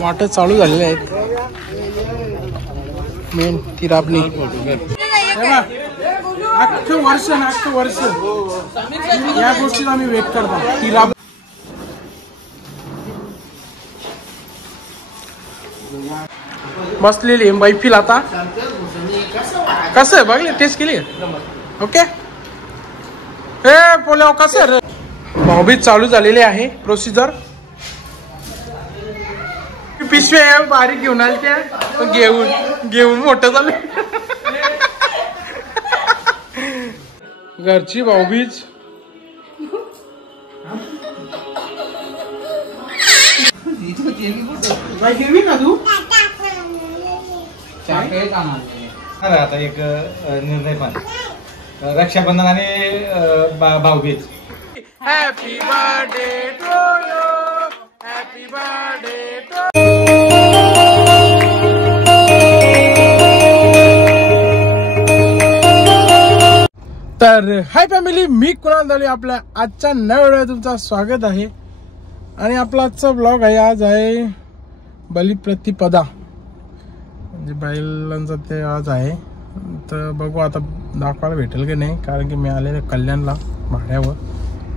वाटत चालू झालेले आहेत. मेन तिरापणी अख्खं वर्ष या गोष्टीला आम्ही वेट करतो. तिराप बसलेली मैफिल. आता कसं आहे बघले, टेस्ट केली ओके. हे पोल्या कसं भाऊबीज चालू झालेली आहे. प्रोसिजर पिशव्या बारीक घेऊन आले त्या पण घेऊन मोठं झालं. घरची भाऊबीज ना तू आता एक निर्णय पण रक्षाबंधन आणि Bhaubeej. Happy birthday to you, happy birthday to. तर हाय फॅमिली, मी कुणाल दाली आपल्या आजच्या नव्या व्हिडिओत तुमचं स्वागत आहे. आणि आपला आजचा ब्लॉग आहे, आज आहे बलिप्रतिपदा, म्हणजे बैलांचा ते आज आहे. तर बघू आता दाखवायला भेटेल की नाही, कारण की मी आलेले कल्याणला भाड्यावर.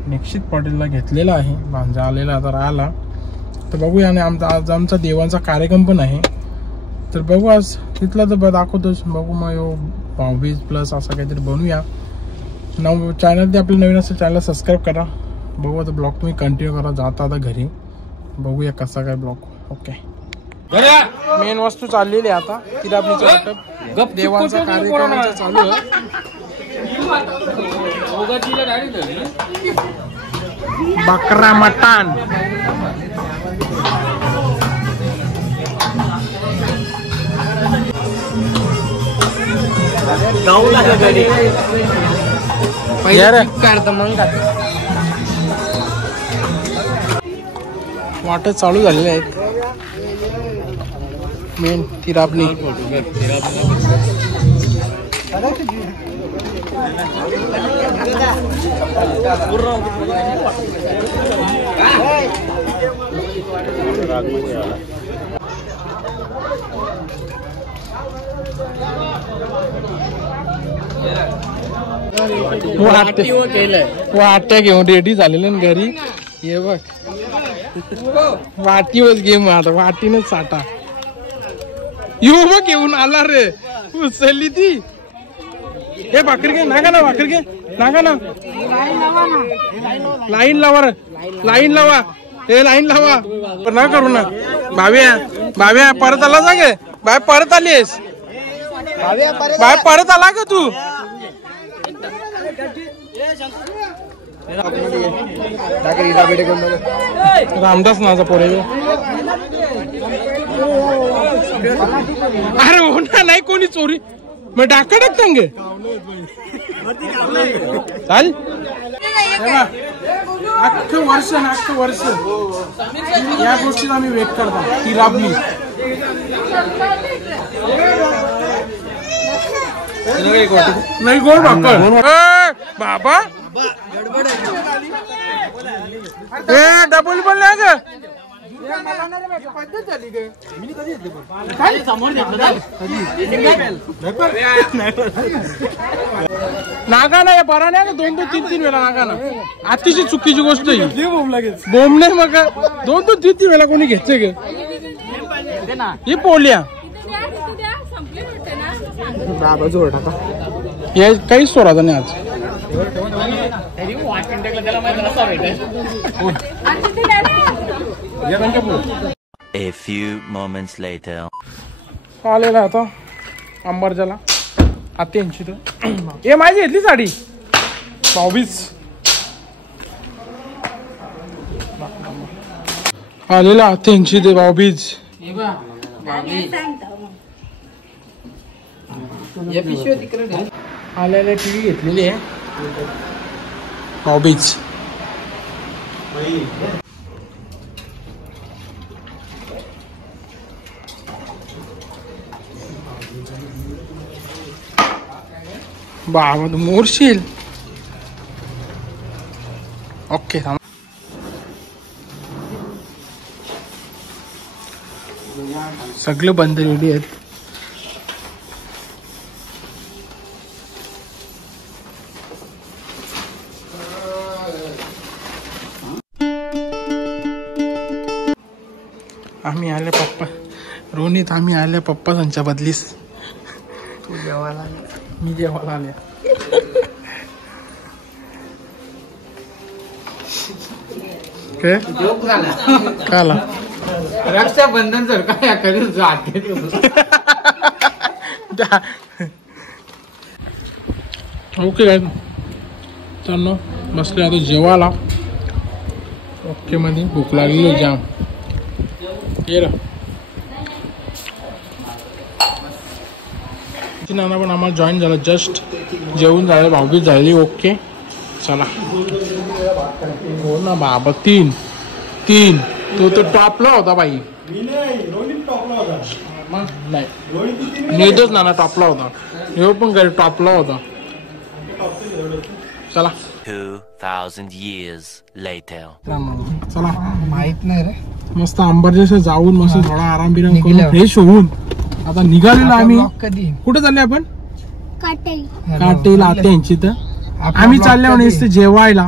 निश्चित पाटीलला घेतलेला आहे, भांजा आलेला आता राहिला. तर बघूया. आणि आज आमचा देवांचा कार्यक्रम पण आहे, तर बघू आज तिथला तर दाखवतोच. बघू मग भाऊबीज प्लस असं काहीतरी बनवूया. चॅनल ते आपलं नवीन असेल चॅनलला सबस्क्राईब करा. बघू आता ब्लॉग तुम्ही कंटिन्यू करा. जाता आता घरी बघूया कसा काय ब्लॉग. ओके. मेन वस्तू चाललेली आहे आता. तिरापणीचं वाटप, देवांचा कार्यक्रम चालू आहे. बकरा मटण, वाटत चालू झालेले आहेत. मेन तिरापणी वाट्या घेऊन रेडी झालेले घरी. हे बघ वाटीवच गेम, आता वाटीनच साठा. येऊ बघ घेऊन आला रे, उचलली ती. हे भाकरी घे नाका ना, भाकरी घे नाका ना. लाईन लावा रे, लाईन लावा. हे लाईन लावा ना करू ना. भाव्या परत आला जा गे. बाय परत आलीस, बाय परत आला ग तू. रामदास नाचा पोरे. अरे हो ना, नाही कोणी चोरी मग डाका टाकतांग चाल. अख्खं वर्ष या गोष्टीला आम्ही वेट करतो. तिरापणी नाही गोड भाकर बाबा. ए डबल पण नाही ग. नागा ना, या बरा नाही 2-3 वेळा नागा ना. अतिशय चुकीची गोष्ट आहे. बोंब नाही मग 2-3 वेळा कोणी घ्यायचे ग. ही पोलिया बाबा जोड हे काहीच सोडायचा नाही आज. A few moments later. आलेला आता अंबरजाला आत्यांची. तर हे माझी घेतली साडी भाऊबीज. आलेला आत्यांची ते भाऊबीज. आलेला टीव्ही घेतलेली आहे भाऊबीज. बाबा तू मोरशील. ओके थांब. सगळं बंद रेडी आहेत. आम्ही आले पप्पा रोनित, आम्ही आले पप्पा त्यांच्या बदलीस. तू जेवायला मी जेवायला आले. जोक झाला का आला? रक्षाबंधन जर काय करून जाते. ओके काय चाललो बसले आता जेवायला. ओके मध्ये भूक लागली जाम. ये रा नाना पण आम्हाला जॉईन झालं. जस्ट जेवून झालं, भाऊबीज झाली. ओके चला. हो ना बाबा, तीन तो टॉपला होता बाई. मग नाही नीटच नाना टॉपला होता. ह्यो पण घरी टॉपला होता. चला 2000 years later. चला माहित नाही रे. मस्त अंबरदेशला जाऊन मस्त थोडा आराम बिराम करून निघालो. फ्रेश होऊन आता निघालेलो आम्ही. कधी कुठे चालले आपण? काटेल आत्यांची. तर आम्ही चालले म्हणे जेवायला.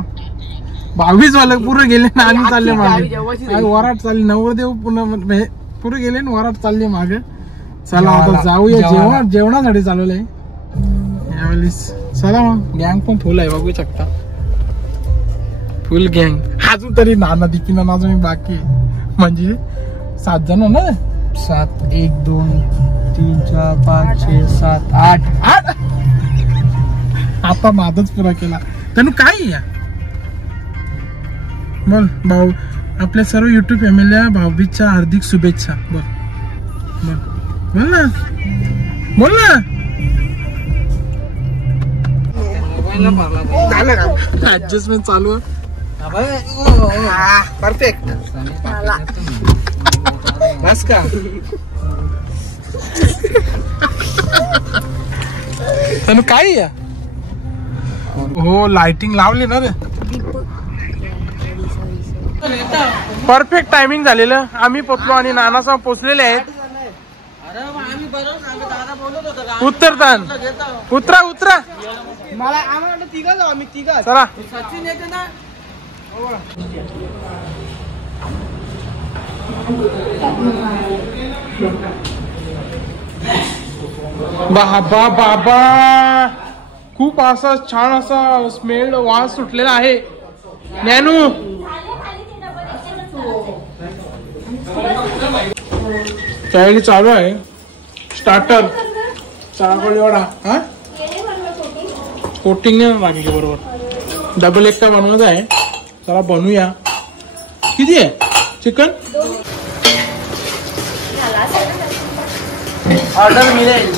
22 वाले पुरे गेले ना, आम्ही चालले मागे. वराट चालली, नवरदेव पुन्हा पुरे गेले ना, वराट चालली मागे. चला आता जाऊया जेवणासाठी चालवलंय यावेळेस. चला मग गँग पण फुल आहे, बघू शकता. फुल गँग. अजून तरी नाना दीपिना नाजून मी बाकी आहे. म्हणजे 7 जण ना. 7 1 2 3 4 5 6 7 8 आता नादच पुरा केला. तनु काय या बोल भाऊ. आपल्या सर्व युट्यूब फॅमिलीला भाऊबीजच्या हार्दिक शुभेच्छा. बोल बोल बोल ना, बोल ना. झालं का ऍडजस्टमेंट चालू आहे. परफेक्ट बस का. तनु काय या. हो लाइटिंग लावली ना रे. परफेक्ट टायमिंग झालेलं. आम्ही पोचलो आणि नानासा पोचलेले आहेत. उतरतान उतरा मला आम्हाला तिघं जाऊ. आम्ही तिघं. चला सचिन येते ना. बाबा बाबा, खूप असा छान असा स्मेल वास सुटलेला आहे. नॅनू तयारी चालू आहे. स्टार्टर चणाकोळी वडा. हा कोटिंग नाही लागली बरोबर. डबल एक का बनवत आहे. चला बनवूया. किती आहे चिकन? ऑर्डर मिळेल.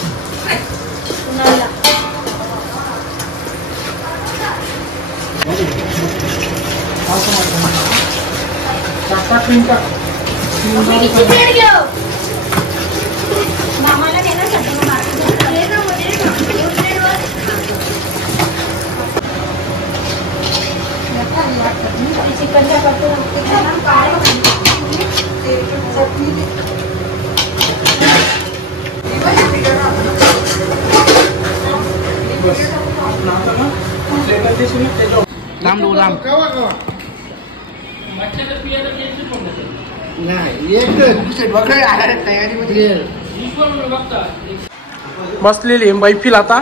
बसलेली मैफिल. आता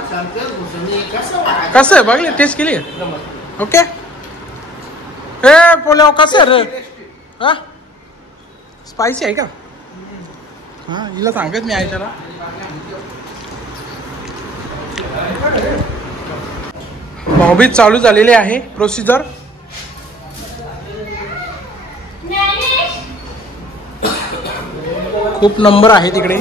कसं आहे बघले, टेस्ट केली. ओके हे पोले कसं रे. हा स्पायसी आहे का? हा हिला सांगत मी आहे त्याला. भाऊबीज चालू झालेली आहे. प्रोसिजर खूप नंबर आहे तिकडे.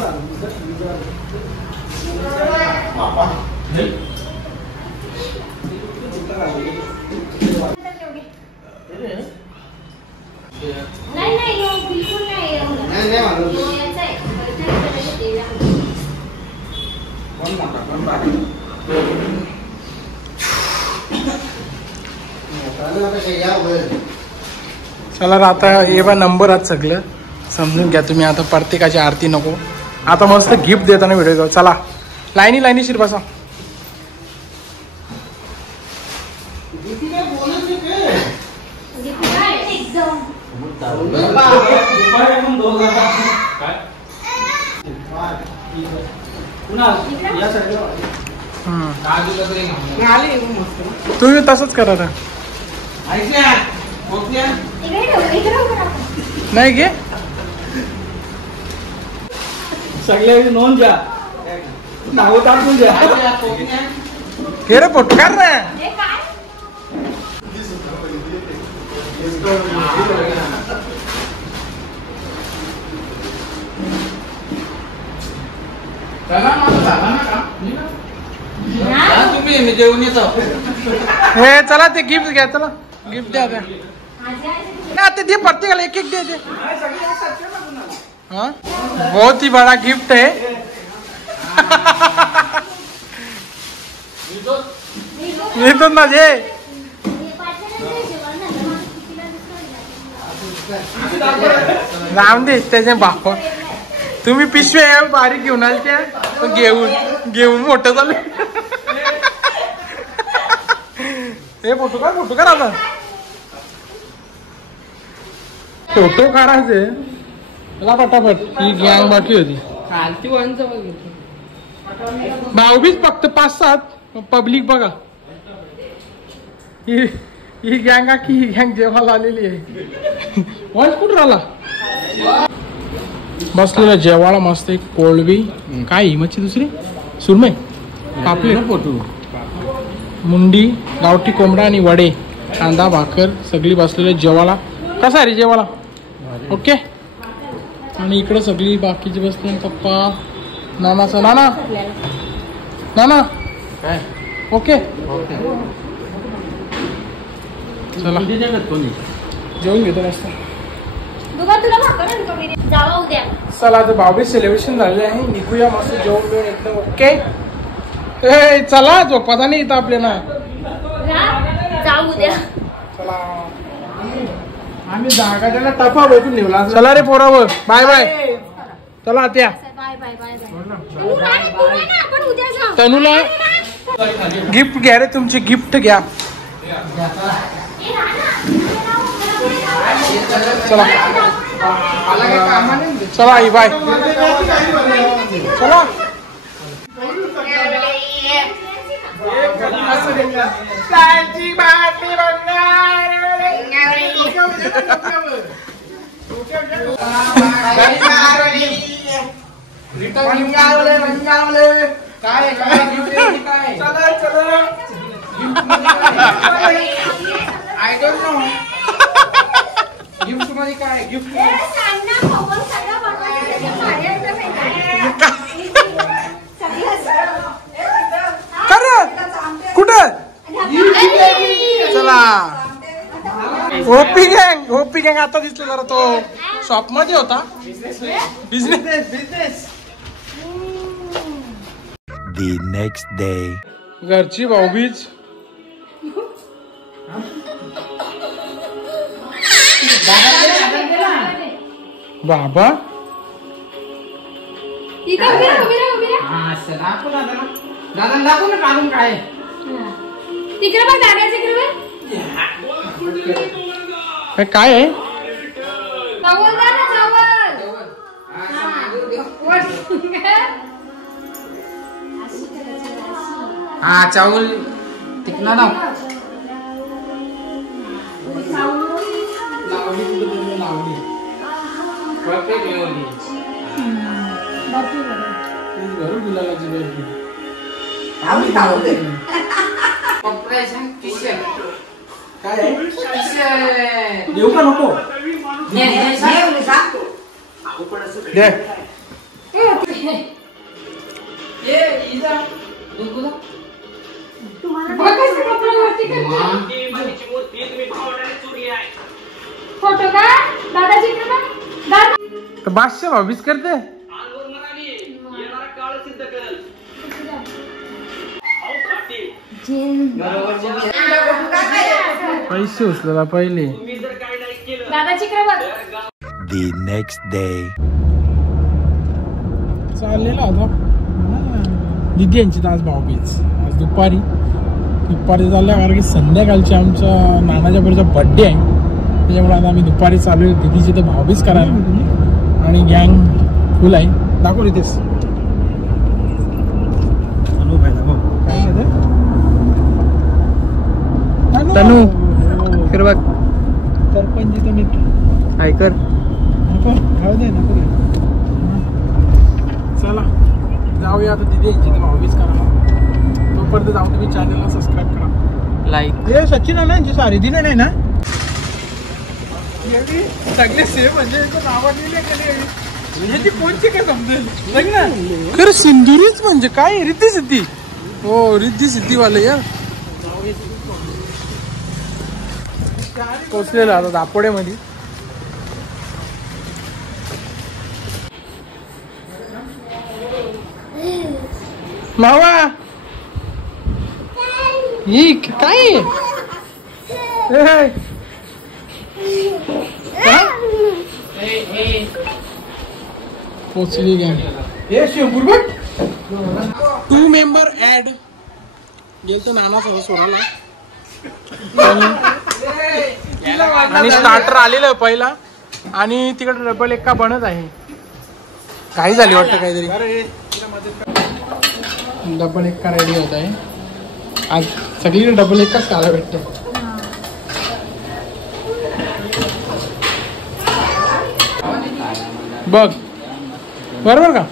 चला आता हे बा नंबर आज सगळं. समजून घ्या तुम्ही आता प्रत्येकाची आरती नको. आता मस्त गिफ्ट देताना व्हिडिओ घेऊ. चला लाईनी शिर बसा. तुम्ही तसंच करा ना. नाही घे सगळे नोंद घ्या, नाव टाकून द्या. घे रे फोटो काढ ना. तुम्ही मी जेवण येतो. हे चला ते गिफ्ट घ्या. चला गिफ्ट द्या आता. आता दे प्रत्येकाला एक एक दे. हाँ बहुत ही बड़ा गिफ्ट है. तो ना जे राम दे त्याचे बाप. तुम्ही पिशव्या बारीक घेऊन आल त्या घेऊन मोठं झालं. हे फोटो काढ आता. फोटो काढायचे मला पटापट. ही गँग बाकी होती. भाऊबीज फक्त 5-7 पब्लिक बघा. ही गँग ही गँग जेवायला आलेली आहे. वॉइस कुठं आला बसलेला जेवायला मस्त. एक कोळवी काय मच्छी दुसरी सुरमई पापलेट फोटो मुंडी गावठी कोंबडा आणि वडे कांदा भाकर सगळी बसलेले जेवायला. कसा आहे रे जेवायला ओके. आणि इकडे सगळी बाकीची बसले. पप्पा नानाचा नाना काय ओके. चला जेवून घेतो मस्त. चला आता 22 सेलिब्रेशन झाले आहे. निघूया मस्त जेवण बिवून एकदम ओके. चला झोपाता नाही येतं आपल्याला. चला आम्ही जागा त्याला टपा बघून ठेवला. चला रे पोरावर बाय बाय. चला त्या तनूला गिफ्ट घ्या रे. तुमचे गिफ्ट घ्या. चला चला आई बाय. चला काय आय डोंट नो. गिफ्ट मध्ये काय गिफ्ट कुठं. चला ओपी गँग आता दिसला जरा. तो शॉप मध्ये होता. Business The next day. घरची भाऊबीज. बाबा दादा काढून काय तिकडे बघ दादा तिकडे काय आहे. चावल द्या ना चावल. हा चावल तिकना ना. काय देऊ का नको. दे फोटो का दादाजी तर 22 करते. पैसे उचलेला पहिले. दादाची The next day. चाललेला होता दिदी यांची तर आज भाऊबीज आज दुपारी चालल्या कारण की संध्याकाळची आमच्या नानाच्या पुढचा बर्थडे आहे त्याच्यामुळे आता आम्ही दुपारी चालू दिदीची तर भाऊबीज करायला आणि गँग फुल आहे दाखव रितेश तनू कर बघ सरपंच मित्र ऐकर चला जाऊया आता दिदी यांची तर भाऊबीज करायला तोपर्यंत जाऊन तुम्ही चॅनलला सबस्क्राईब करा लाईक हे सचिन अण्णांची सारी दिलं नाही ना सगळे सेम म्हणजे नावाने गेले कोणची काय समजेल ना खरं सिंधुरीच म्हणजे काय रिद्धी सिद्धी हो रिद्धी सिद्धीवाले यार पोचलेला आता दापोड्यामध्ये मावा ही काय पोचली गॅंग 2 मेंबर ऍड गेल तर नाना सगळं सोडायला आणि स्टार्टर आलेलं पहिला आणि तिकडे डबल एक्का बनत आहे काही झाली वाटतं काहीतरी डबल एक्का रेडी होत आहे आज सगळीकडे डबल एक्काच खायला भेटते बघ बरोबर का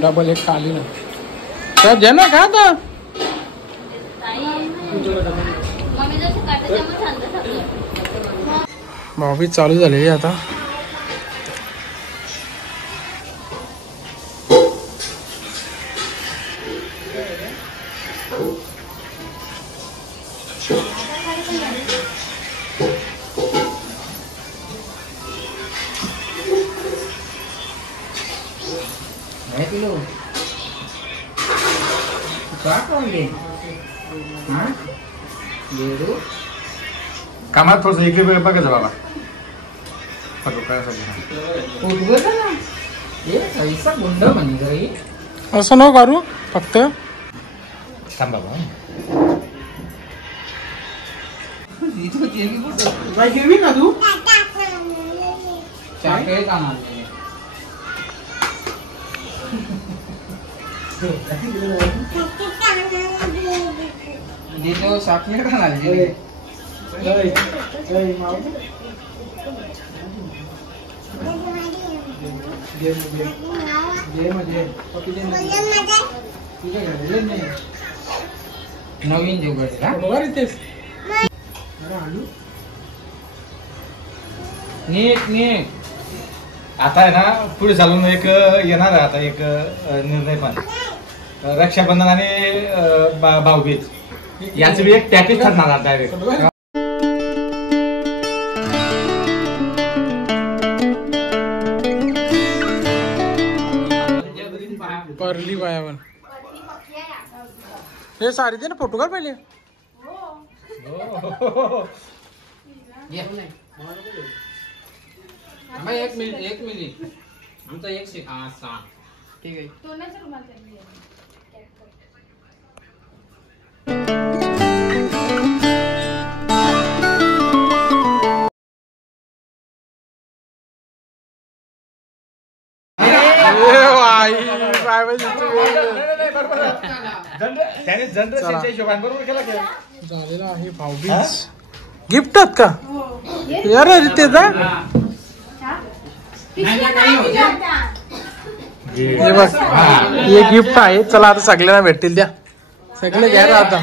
डबल एक्का आली ना तर जे ना का आता भाऊबीज चालू झालेली आता कामात थोडस इकडे बघायचं बाबा असं नको करू फक्त थांब बाबा गिरवी ना तू नवीन जोगट नीट नीट आता आहे ना पुढे चालून एक येणार आहे आता एक निर्णय पण रक्षाबंधन आणि भाऊबीज याच बी एक पॅकेज ठरणार आहे डायरेक्ट परली बायावन हे सारी दे ना फोटो काढ पहिले एक मिनिट आमचा एक ठीक आहे त्याने जनरल हिशोबाने बरोबर केला झालेला आहे भाऊबीज गिफ्ट आहेत का यार रिते हे बघ हे गिफ्ट आहे चला आता सगळ्यांना भेटतील द्या सगळे घ्या ना आता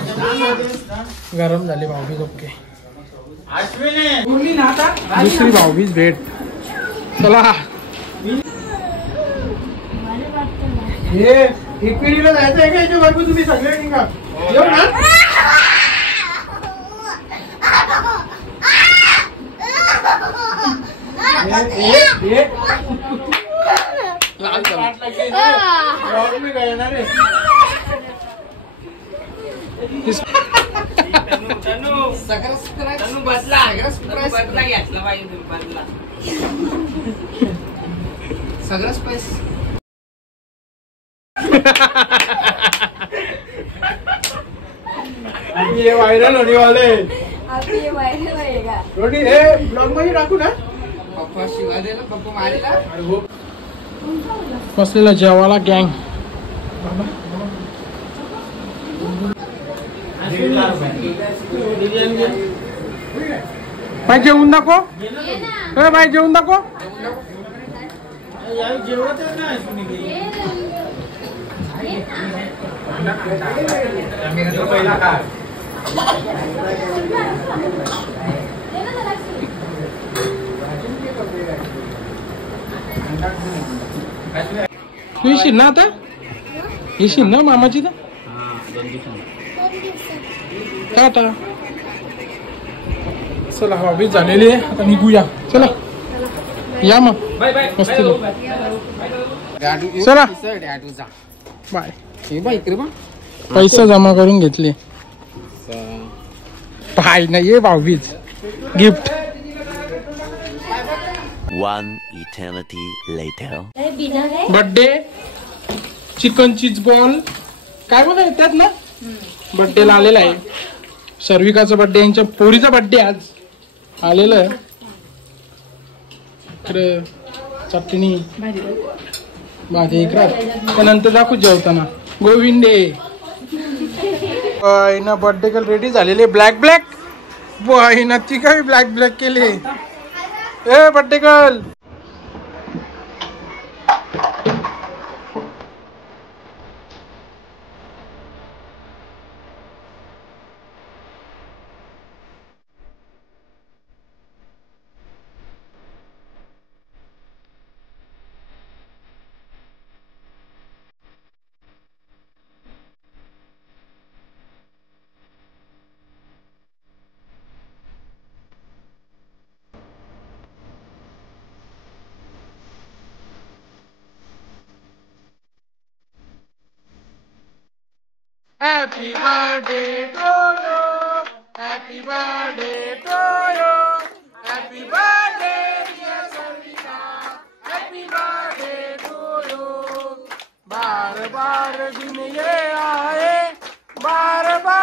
गरम झाली भाऊबीज ओके दुसरी भाऊबीज भेट चला हे एक पिढीला जायचं आहे का याच्या बाजू तुम्ही सगळे निघा येऊ ना सगळंच पैसे ये व्हायरल होने वाले आपली हे माहिती नाही का रोटी हे ब्लॉग मध्ये टाकू ना पप्पा शिवा दिला पप्पा मारेला बसलेला जेवाला गँग बाय जेवून दाखव बाय जेवून दाखव तू येशील ना आता येशील ना मामाची तर टाटा चला हॉबी झालेली आहे आता निघूया चला या मग मस्त चला बाय पैसा जमा करून घेतले पाय नाही ये Bhaubeej gift One eternity later. Birthday chicken cheese ball काय बोला त्यात ना बर्थडेला आलेला आहे सर्विकाचा बर्थडे यांच्या पोरीचा बर्थडे आज आलेलं आहे इकडे चटणी भाजी इकडे त्यानंतर दाखवू जेवताना गोविंदे ना बर्थडे कल रेडी झालेले ब्लॅक ब्लॅक ना ती काय ब्लॅक ब्लॅक केले ए birthday girl Happy birthday to you. Happy birthday to you. Happy birthday dear Sarvika. Happy birthday to you. बार बार दिन ये आए बार बार